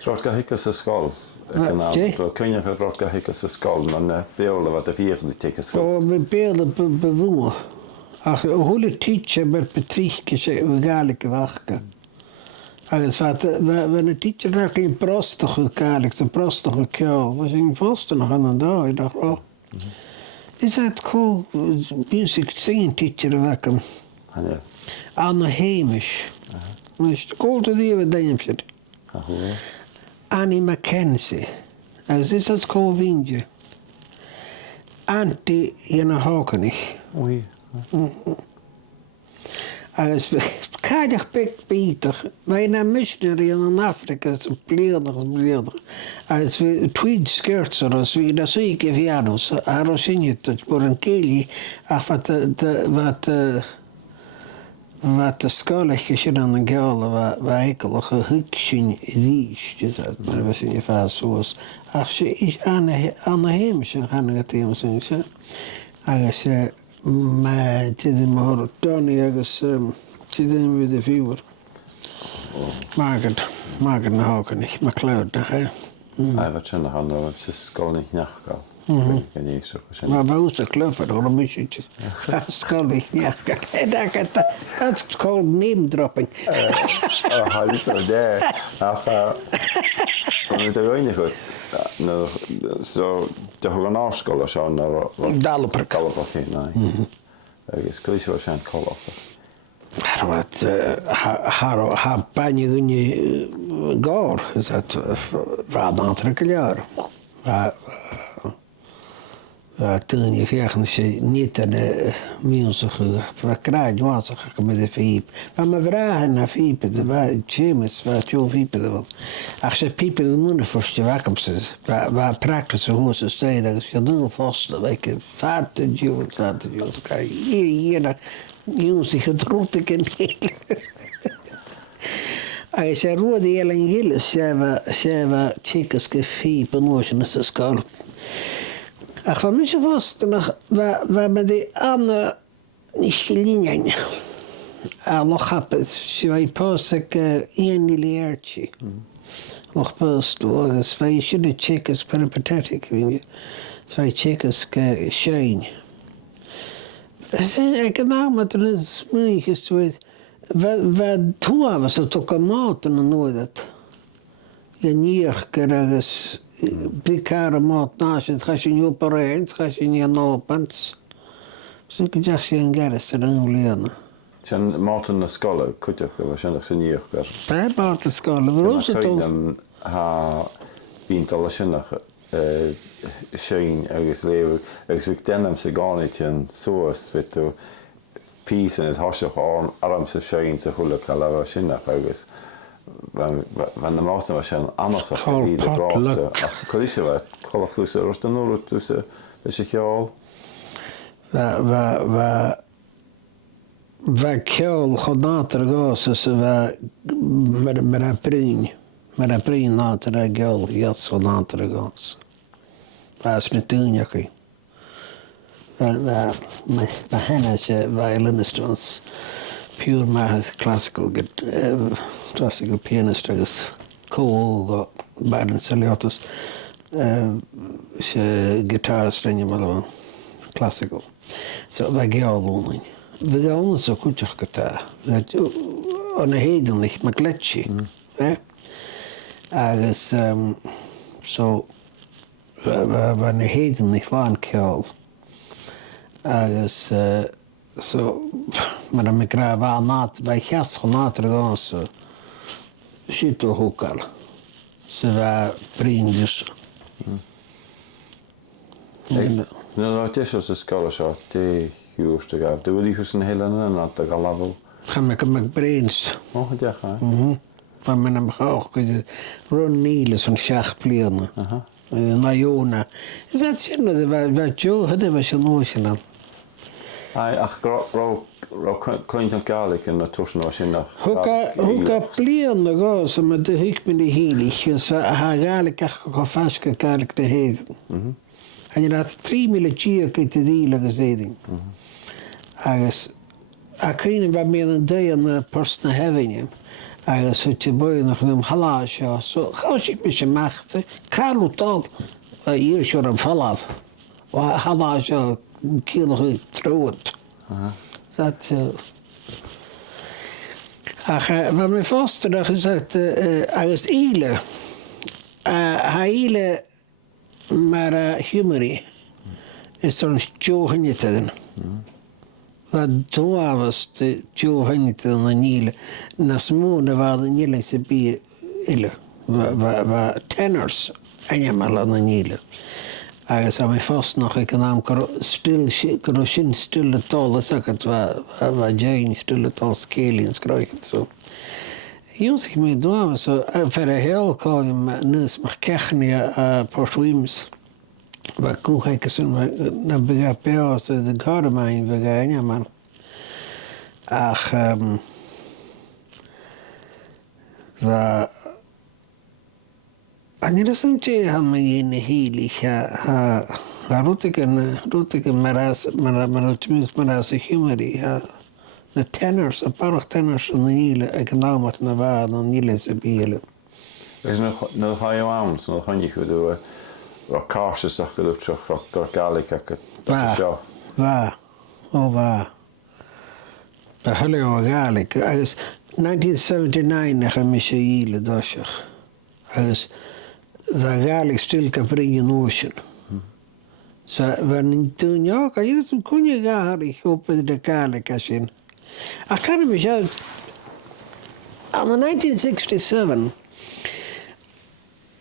Trot ga hickas a skol. Cynnig a rot ga hickas a skol, man beola wat a fiechni tic a skol. O, we beola bewoa. Ach, hwle teacher ber betrichke se galig wachke. Agus wat y teacher rach yn brostach o galig, so brostach o kjol, was yn fosten nog aan een dag. Ik dacht, oh, is dat cool music singing teacher welkom? Anna Hamish. Dus cool te die we denken. Annie Mackenzie. Agus is dat cool vindje. Anti jena Hawkenich. Oei. Agus kadach bek beter. Wij naar missionary in Afrika, so bleerder. Als we tweed skirts als we dat zie ik even Janus. Arosinje tot voor een keli. Ach wat de skolletjes aan de gale wat ekelige hukschen ries. Dus dat maar was in je vaas zoals. Ach ze is aan de hemelse gaan het hem zeggen. Agus maar dit is maar Tony agus zitten we de viewer. Maak het nou ook niet, maar kluit nog hè. Hij wat zijn gaan nou op school niet nachgaan. Maar bij ons de kluffer, hoor een beetje. School niet nachgaan. Dat is called name dropping. Hij is zo daar. Van het weinig goed. Zo de hoognaarskool zo naar Dalleperk. Nee. Is kun je waarschijnlijk kool op. Wat haar panje in je gaar is dat wat aantal jaar. Toen je vegan ze niet de mensen verkrijgen wat ze met de fiep. Maar me vragen naar fiep de waar chemis wat je fiep de. Als je people de moeder voor je welkom ze. Waar praktische hoe ze staan dat je doen vast dat ik vader je kan hier jongens die gedroegd ik in. Hij zei rode Ellen Gillis ze chicas que fiep en is de school. Ach, wat moet je vast nog, waar met die andere niet gelingen. Nog heb het, je pas ik een leertje. Nog pas, twee schöne chicas peripatetic, weet je. Twee chicas schön. Ik nou met een smuigjes, wat toen was het ook een maat en nooit. Je niet ergens. Blikare mat naast het ga je niet opereren, ga je niet opens. Dus ik zeg je een gerst en een leren. Zijn maten naar school, kutte waarschijnlijk zijn niet ook. Bij maten school, waarom is het ook? Dan ha bient alle zinnig schön ergens leven. Ik zoek denem ze gar niet en zoals weet je peace en het hasje arm ze schön ze gelukkig alle waarschijnlijk ergens. Van de maten waarschijnlijk anders dan die de brasse. Kan je wat? Geloof tussen Rotterdam tussen de Schiel. Waar kjol gaat nater gas så var med aprin nater kjol jas gaat nater gas. Waar smitun jag kan. Waar henne violinist was pure math classical pianist agus cool Baden Saliotis guitarist en classical. So wij gaan wonen. We gaan ons zo goed gitaar. On een heden ligt met gletsje. Agus so we een heden ligt van kjol. Agus so maar dan krijgen we naat bij gas nater gaan zo. Shit och hokal. Så var brindus. Nu var det så ska så att det just det gav. Det var ju sån hela den att det gav. Kan man brins. Ja, det ja. Men man har också Ron Neil som schachpleerne. Najona. Så att sen det var Joe hade var så någon. Ach, Clinton Garlic en tussen was in. Hukka pleerne gas med det hyck med det helig så har Garlic och färska Garlic det heter. Han hade 3 miljoner till deala gezeden. Agus a kine var mer än det en person having. agus hwyti bwy nach ddim hala sio. So chaws i mi sy'n mach, calw dol i siwr am falaf. Wa hala sio cilwch i trwyd. Dat... Ach, wat mijn vaste dag gezegd, als ile, ha ile maar humorie, is zo'n johanjeten. Wat doavas de johanjeten en ile, nas moeder waren ile se bi ile, wa tenors en je maar aan ile. Agus am fast nog ik naam stil koroshin stille tal sakat wa jain stille tal scaling skroiket so. Jons ik me doa so fer heel kalm neus mag kechnia portwims. Wa kuhekesen na bega peos de garmain vegania man. Ach wa Anjera sunche hamma yene hili ha rutigen maras humori ha na tenors a parach tenors an nile ag namat na vad an nile se biele. Is no haioams no hanji chudu a cautious ach go tar gaelic ach Va. Ba helle o gaelic agus 1979 ach mi se ile doshach. Agus waar gaelic stil kan brengen ocean. So wanneer toen ja, kan je dat kon je gaelic op de gaelic als in. Ik kan me zo. In 1967,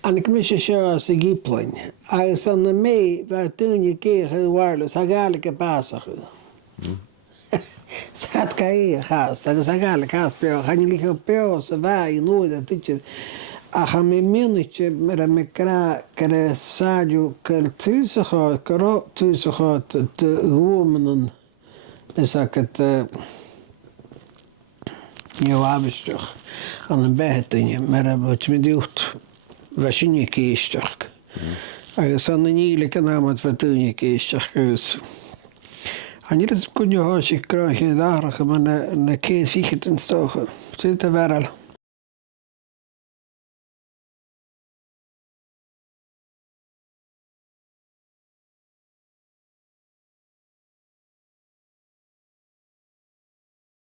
en ik mis je zo als de gipling. Als dan de mee, waar toen je keer wireless, gaelic passer. Dat kan je haast. Dat is gaelic haast. Gaan je liggen op peos, waar je nooit dat dit. Ach am mi minute mer me kra kre sadio kel tuisach kro tuisach de women saket je wabstig aan een behetinje mer wat me doet washinje keestig als aan een hele kanamat watunje keestig is en je dat kun je als je krijg je daar maar een kees ficht in stogen zit er wel